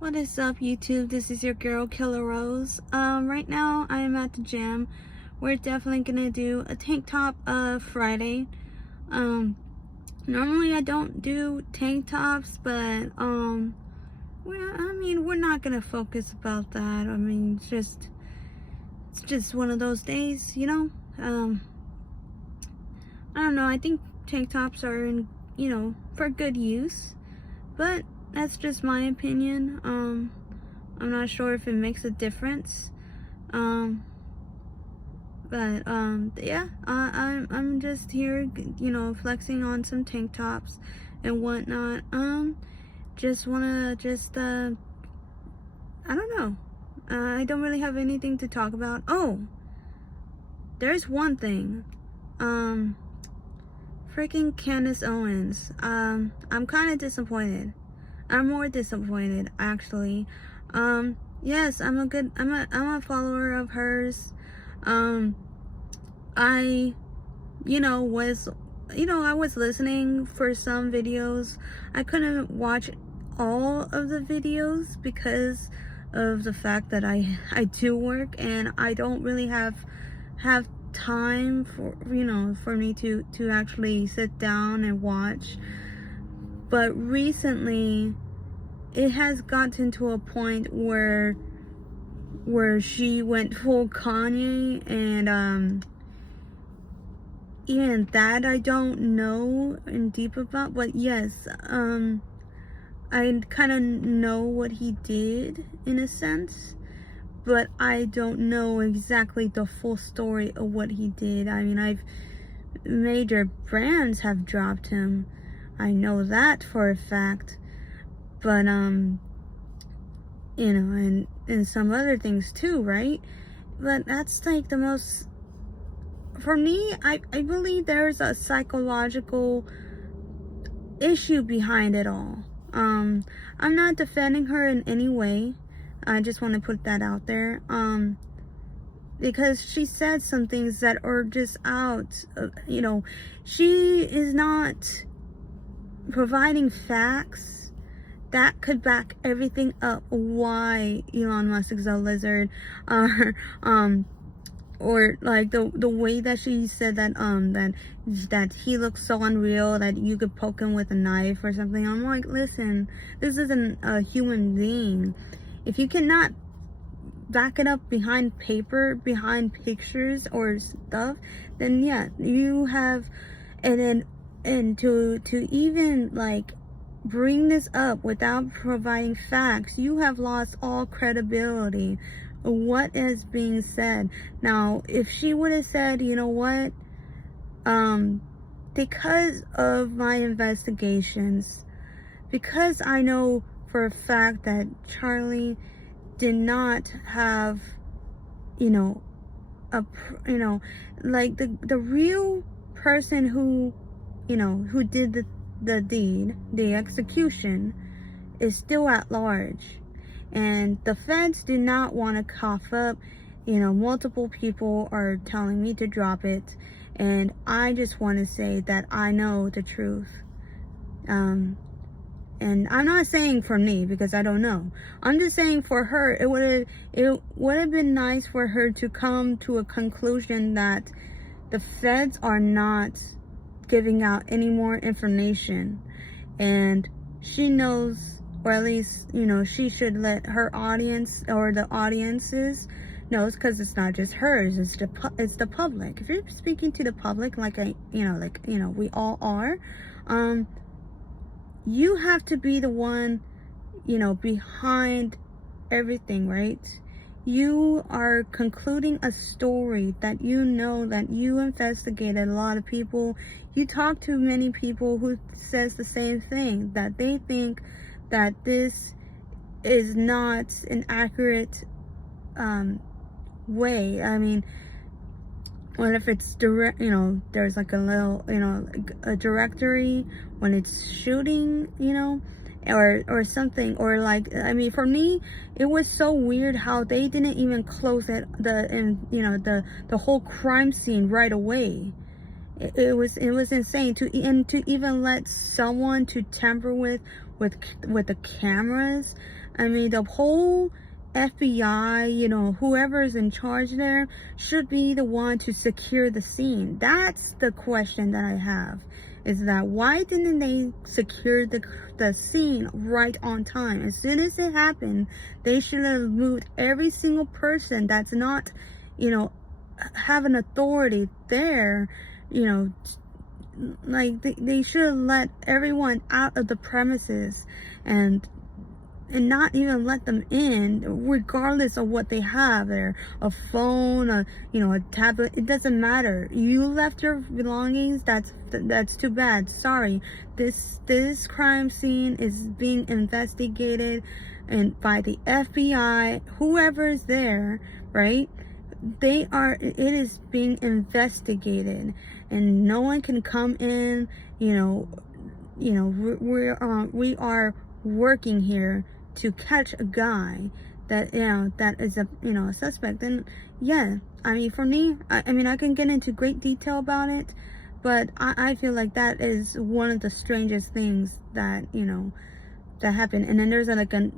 What is up, YouTube? This is your girl Killer Rose. Right now I am at the gym. We're definitely gonna do a tank top Friday. Normally I don't do tank tops, but we're not gonna focus about that. It's just one of those days, you know. I don't know. I think tank tops are for good use, but that's just my opinion. I'm not sure if it makes a difference. Yeah, I'm just here, flexing on some tank tops and whatnot. Just wanna I don't know. I don't really have anything to talk about. Oh, there's one thing. Freaking Candace Owens. I'm kind of disappointed. I'm more disappointed, actually. Yes, I'm a follower of hers. I was listening for some videos. I couldn't watch all of the videos because of the fact that I do work and I don't really have time for me to actually sit down and watch. But recently it has gotten to a point where she went full Kanye, and even that I don't know in deep about, but yes, I kind of know what he did in a sense, but I don't know exactly the full story of what he did. I mean, major brands have dropped him. I know that for a fact. But and some other things too, right? But that's like the most, for me, I believe there's a psychological issue behind it all. I'm not defending her in any way. I just want to put that out there. Because she said some things that are just out. She is not providing facts that could back everything up why Elon Musk is a lizard, or like the way that she said that that he looks so unreal that you could poke him with a knife or something. I'm like, listen, this isn't a human being. If you cannot back it up behind paper, behind pictures or stuff, then yeah, you have, and to even like bring this up without providing facts, you have lost all credibility of what is being said. Now, if she would have said, you know what, because of my investigations, because I know for a fact that Charlie did not have, like the real person who did the deed, the execution, is still at large, and the feds do not want to cough up. Multiple people are telling me to drop it, and I just want to say that I know the truth. And I'm not saying for me, because I don't know. I'm just saying for her, it would have been nice for her to come to a conclusion that the feds are not giving out any more information, and she knows, or at least she should let her audience, or the audiences knows, because it's not just hers, it's the public. If you're speaking to the public like we all are, you have to be the one behind everything, right? You are concluding a story that that you investigated a lot of people. You talk to many people who says the same thing, that they think that this is not an accurate way. I mean, what if it's direct, there's like a little, a directory when it's shooting, or something, or like, I mean, for me, it was so weird how they didn't even close the whole crime scene right away. It was insane to even let someone to tamper with with the cameras. I mean, the whole FBI, whoever's in charge there should be the one to secure the scene. That's the question that I have, is that why didn't they secure the scene right on time? As soon as it happened, they should have moved every single person that's not, have an authority there, like they should have let everyone out of the premises and not even let them in, regardless of what they have there. A phone, a tablet, it doesn't matter. You left your belongings, that's too bad. Sorry. This crime scene is being investigated and by the FBI, whoever's there, right? It is being investigated, and no one can come in, we are working here to catch a guy that that is a a suspect. And yeah, I mean, for me, I can get into great detail about it, but I feel like that is one of the strangest things that that happened. And then there's like an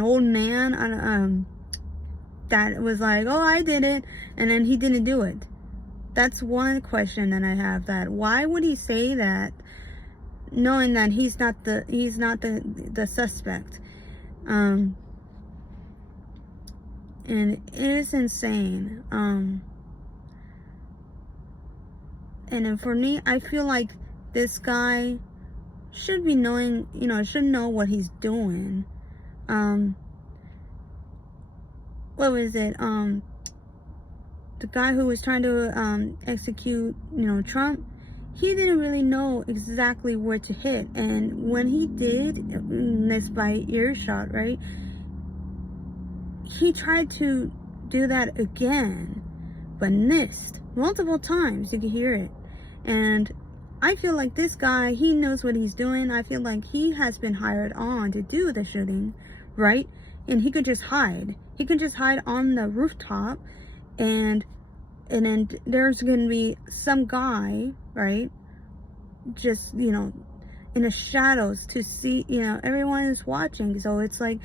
old man that was like, oh, I did it, and then he didn't do it. That's one question that I have, that why would he say that, knowing that he's not the suspect? And it is insane. And then for me, I feel like this guy should be knowing, should know what he's doing. What was it? The guy who was trying to execute, Trump, he didn't really know exactly where to hit. And when he did, this by earshot, right? He tried to do that again, but missed multiple times. You could hear it. And I feel like this guy, he knows what he's doing. I feel like he has been hired on to do the shooting, right? And he could just hide. He could just hide on the rooftop, and then there's gonna be some guy, right, just in the shadows to see, everyone is watching. So it's like,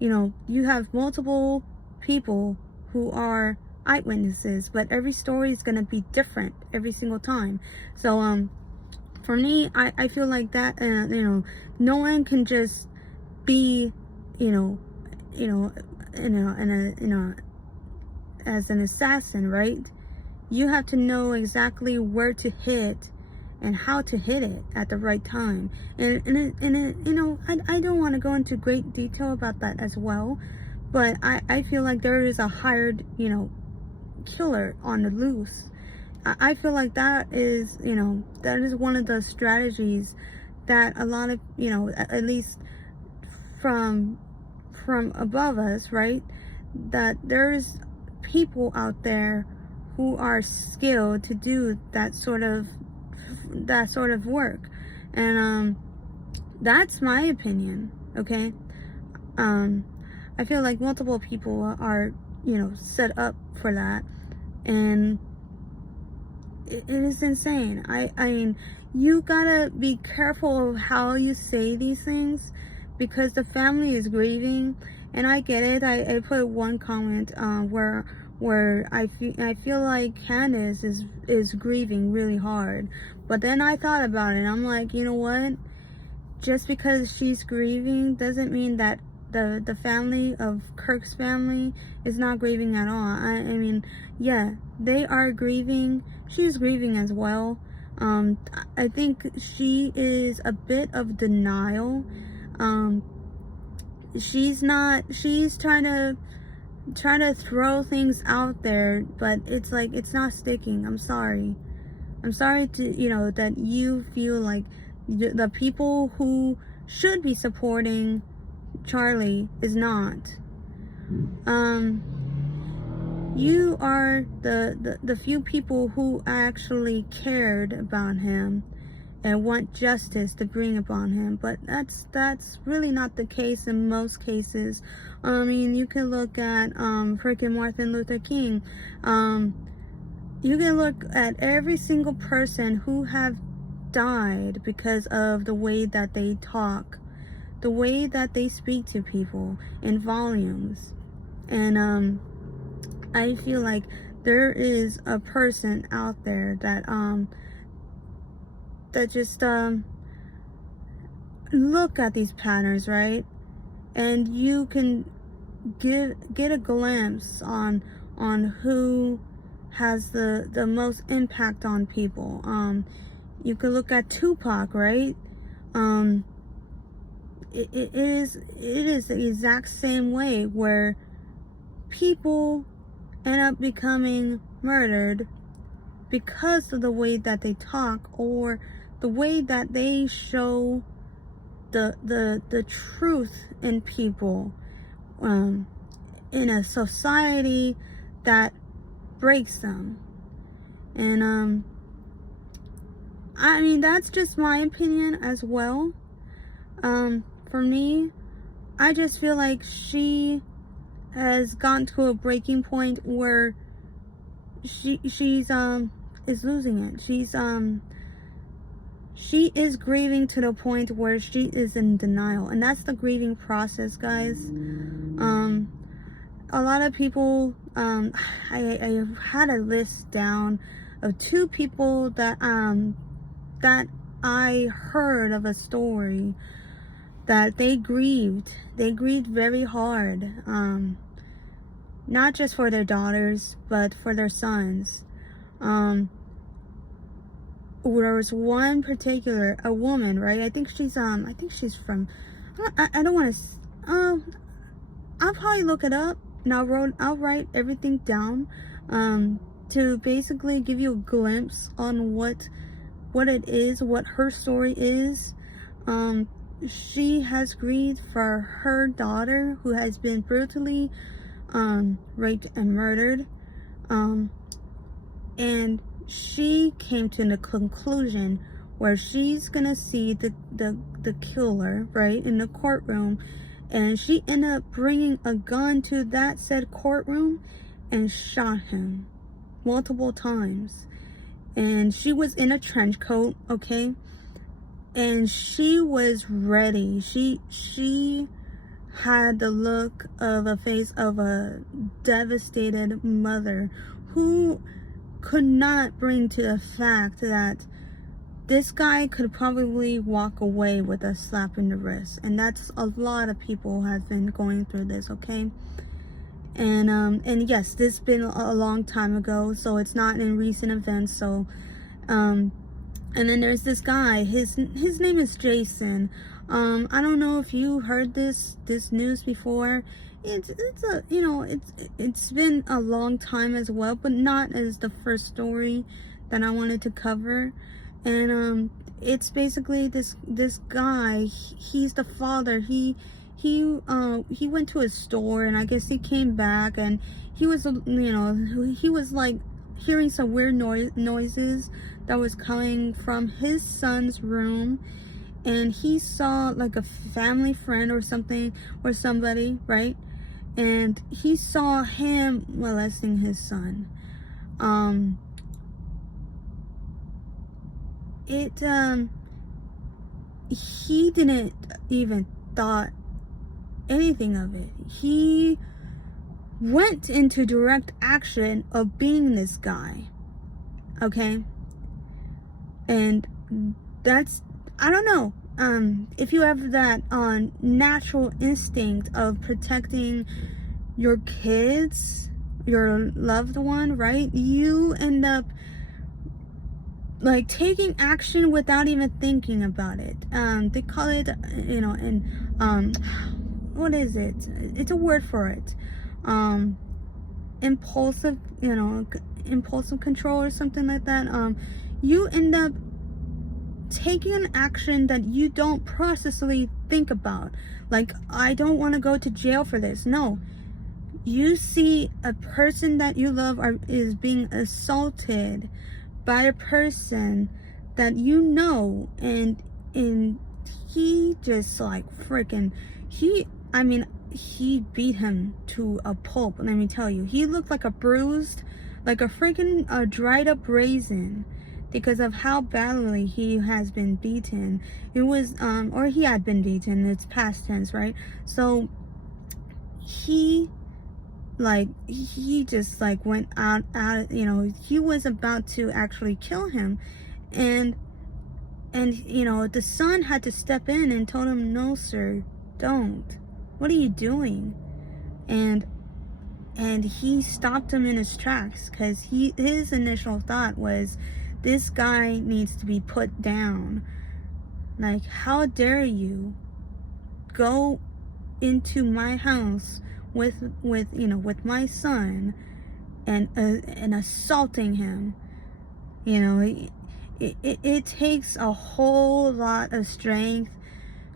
you have multiple people who are eyewitnesses, but every story is gonna be different every single time. So for me, I feel like that, no one can just be, as an assassin, right? You have to know exactly where to hit and how to hit it at the right time. And I don't want to go into great detail about that as well, but I feel like there is a hired, killer on the loose. I feel like that is, that is one of the strategies that a lot of, at least from above us, right, that there's people out there who are skilled to do that sort of work. And that's my opinion, okay? I feel like multiple people are set up for that, and it is insane. I mean, you gotta be careful of how you say these things, because the family is grieving. And I get it. I put one comment where I feel like Candace is grieving really hard. But then I thought about it, and I'm like, you know what? Just because she's grieving doesn't mean that the family of Kirk's family is not grieving at all. I mean, yeah, they are grieving. She's grieving as well. I think she is a bit of denial. She's trying to throw things out there, but it's like, it's not sticking. I'm sorry to, that you feel like the people who should be supporting Charlie is not. You are the few people who actually cared about him and want justice to bring upon him, but that's really not the case in most cases. I mean, you can look at freaking Martin Luther King. You can look at every single person who have died because of the way that they talk, the way that they speak to people in volumes. And I feel like there is a person out there that just look at these patterns, right? And you can get a glimpse on who has the most impact on people. You could look at Tupac, right? It is the exact same way, where people end up becoming murdered because of the way that they talk, or the way that they show the truth in people, in a society that breaks them. And I mean, that's just my opinion as well. For me, I just feel like she has gotten to a breaking point where she's is losing it. She is grieving to the point where she is in denial, and that's the grieving process, guys. A lot of people, I had a list down of 2 people that I heard of a story that they grieved very hard, not just for their daughters, but for their sons. There was one particular, a woman, right? I think she's from, I don't want to, I'll probably look it up, and I'll write everything down, to basically give you a glimpse on what it is, what her story is. She has grieved for her daughter, who has been brutally raped and murdered, and she came to the conclusion where she's gonna see the killer, right, in the courtroom, and she ended up bringing a gun to that said courtroom and shot him multiple times. And she was in a trench coat, okay, and she was ready. She had the look of a face of a devastated mother who could not bring to the fact that this guy could probably walk away with a slap in the wrist. And that's a lot of people have been going through this, okay? And yes, this has been a long time ago, so it's not in recent events. So and then there's this guy, his name is Jason. I don't know if you heard this news before. It's a, you know, it's been a long time as well, but not as the first story that I wanted to cover. And it's basically this guy. He's the father. He went to a store, and I guess he came back, and he was, you know, he was like hearing some weird noises that was coming from his son's room, and he saw like a family friend or something, or somebody, right? And he saw him molesting his son. He didn't even thought anything of it. He went into direct action of being this guy, okay? And that's, I don't know, if you have that natural instinct of protecting your kids, your loved one, right? You end up like taking action without even thinking about it. They call it, you know, what is it? It's a word for it. Impulsive, you know, impulsive control or something like that. You end up taking an action that you don't processly think about. Like, I don't want to go to jail for this. No. You see a person that you love is being assaulted by a person that you know, and he just like freaking, he beat him to a pulp. Let me tell you, he looked like a bruised, like a freaking dried up raisin. because of how badly he has been beaten. It was, or he had been beaten, it's past tense, right? So he just like went out, he was about to actually kill him. And the son had to step in and told him, no sir, don't, what are you doing? And he stopped him in his tracks, because his initial thought was, this guy needs to be put down. Like, how dare you go into my house with my son and assaulting him. It takes a whole lot of strength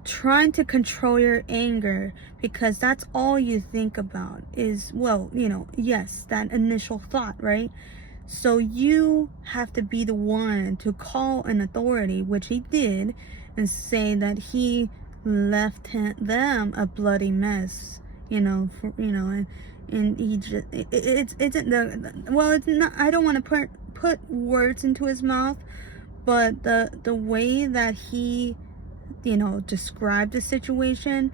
trying to control your anger, because that's all you think about is, well, yes, that initial thought, right? So you have to be the one to call an authority, which he did, and say that he left them a bloody mess, and he just, it's not, I don't want to put words into his mouth, but the way that he, described the situation,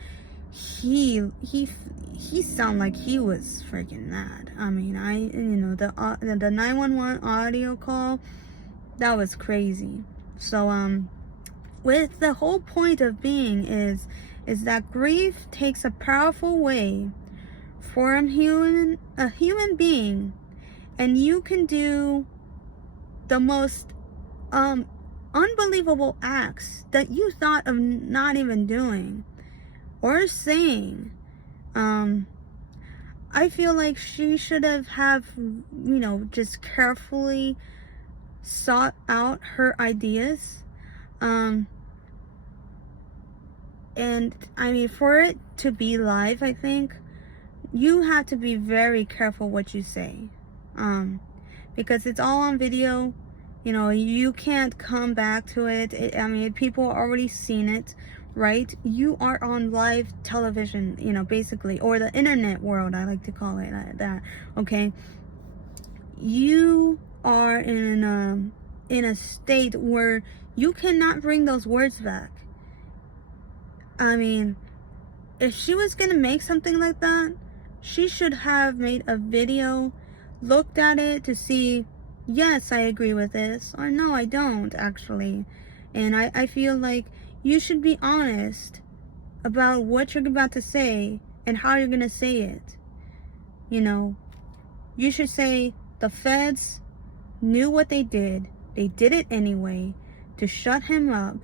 he sounded like he was freaking mad. I mean, the 911 audio call, that was crazy. So with the whole point of being is that grief takes a powerful way for a human being, and you can do the most unbelievable acts that you thought of not even doing or saying. I feel like she should have just carefully sought out her ideas. And I mean, for it to be live, I think you have to be very careful what you say, because it's all on video. You can't come back to it. I mean, people already seen it, right? You are on live television, basically, or the internet world, I like to call it that, okay? You are in a state where you cannot bring those words back. I mean, if she was gonna make something like that, she should have made a video, looked at it to see, yes, I agree with this, or no, I don't, actually. And I feel like you should be honest about what you're about to say and how you're going to say it. You should say the feds knew what they did did it anyway to shut him up,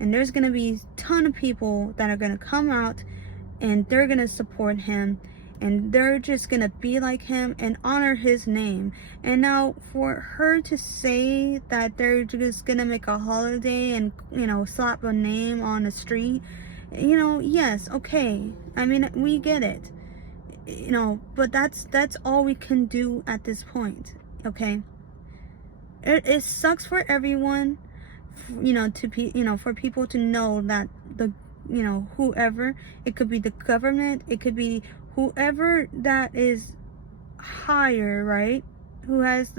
and there's going to be a ton of people that are going to come out and they're going to support him, and they're just gonna be like him and honor his name. And now for her to say that they're just gonna make a holiday and slap a name on the street, yes, okay, I mean, we get it, but that's all we can do at this point, okay? It sucks for everyone, to be, for people to know that the whoever, it could be the government, it could be whoever that is higher, right, who has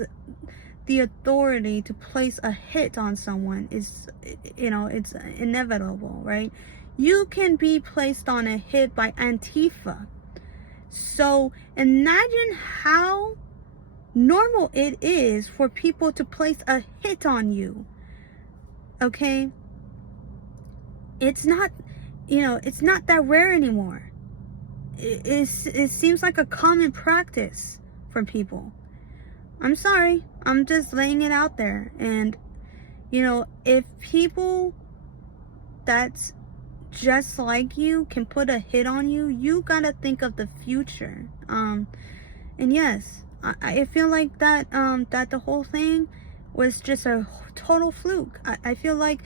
the authority to place a hit on someone, is, it's inevitable, right? You can be placed on a hit by Antifa. So imagine how normal it is for people to place a hit on you, okay? It's not, it's not that rare anymore. It seems like a common practice for people. I'm sorry, I'm just laying it out there. And if people that's just like you can put a hit on you, you gotta think of the future. And yes, I feel like that that the whole thing was just a total fluke. I feel like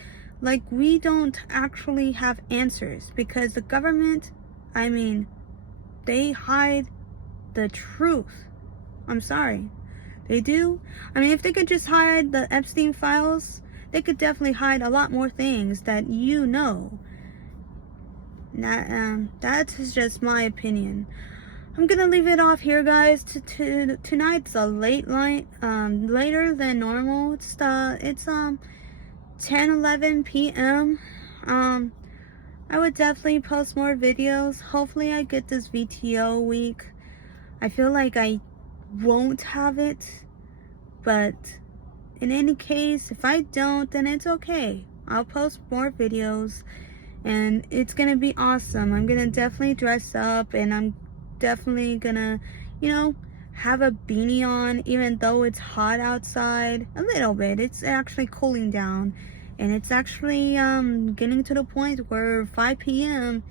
we don't actually have answers, because the government, I mean, they hide the truth. I'm sorry. They do. I mean, if they could just hide the Epstein files, they could definitely hide a lot more things that that's just my opinion. I'm gonna leave it off here, guys. Tonight's a late night, later than normal. It's 10:11 p.m. I would definitely post more videos. Hopefully I get this VTO week. I feel like I won't have it, but in any case, if I don't, then it's okay. I'll post more videos and it's gonna be awesome. I'm gonna definitely dress up, and I'm definitely gonna, have a beanie on, even though it's hot outside a little bit. It's actually cooling down, and it's actually getting to the point where 5 p.m.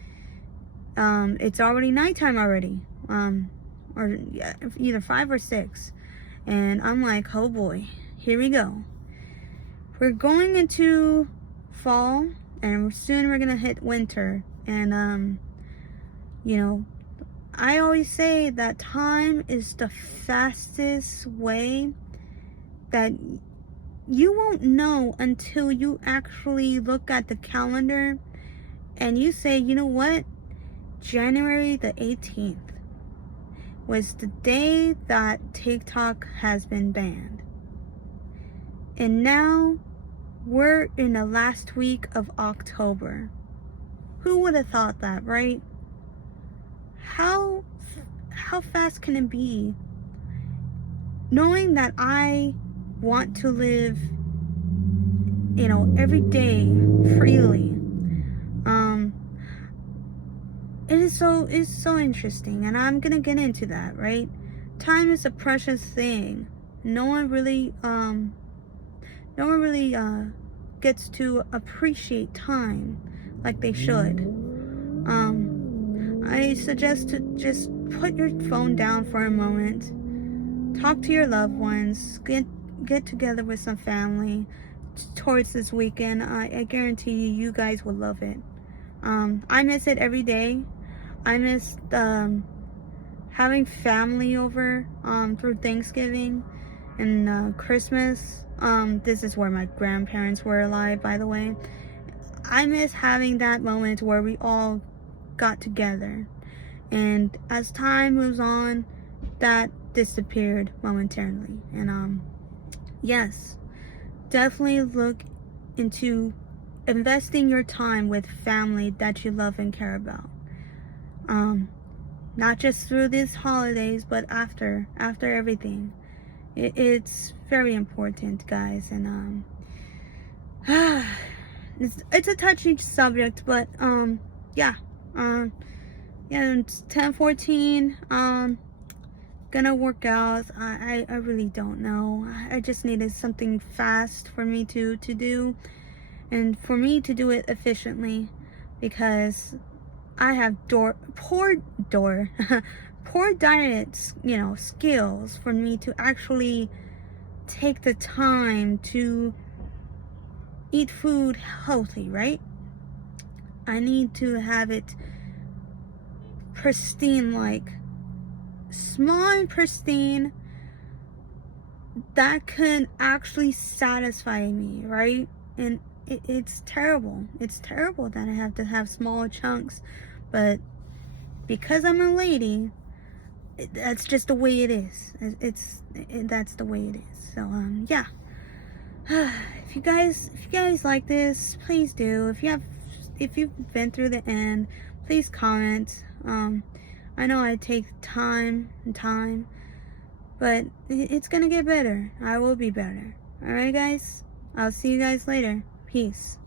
It's already nighttime already, or yeah, either 5 or 6, and I'm like, oh boy, here we go. We're going into fall, and soon we're gonna hit winter. And I always say that time is the fastest way that you won't know until you actually look at the calendar and you say, you know what, January the 18th was the day that TikTok has been banned, and now we're in the last week of October. Who would have thought that, right? How fast can it be? Knowing that I want to live, every day freely. It's so interesting, and I'm gonna get into that, right? Time is a precious thing. No one really gets to appreciate time like they should. I suggest to just put your phone down for a moment, talk to your loved ones, get together with some family towards this weekend. I guarantee you guys will love it. I miss it every day. I miss having family over through Thanksgiving and Christmas. This is where my grandparents were alive, by the way. I miss having that moment where we all got together, and as time moves on, that disappeared momentarily. And yes, definitely look into investing your time with family that you love and care about, not just through these holidays, but after everything. It's very important, guys. And it's a touchy subject, but yeah, it's 10:14. Gonna work out. I really don't know. I just needed something fast for me to do, and for me to do it efficiently, because I have poor diet, skills for me to actually take the time to eat food healthy, right? I need to have it pristine, like small and pristine, that can actually satisfy me, right? And it's terrible. It's terrible that I have to have smaller chunks, but because I'm a lady, that's just the way it is. That's the way it is. So yeah. If you guys like this, please do. If you've been through the end, please comment. I know I take time, but it's gonna get better. I will be better. Alright, guys? I'll see you guys later. Peace.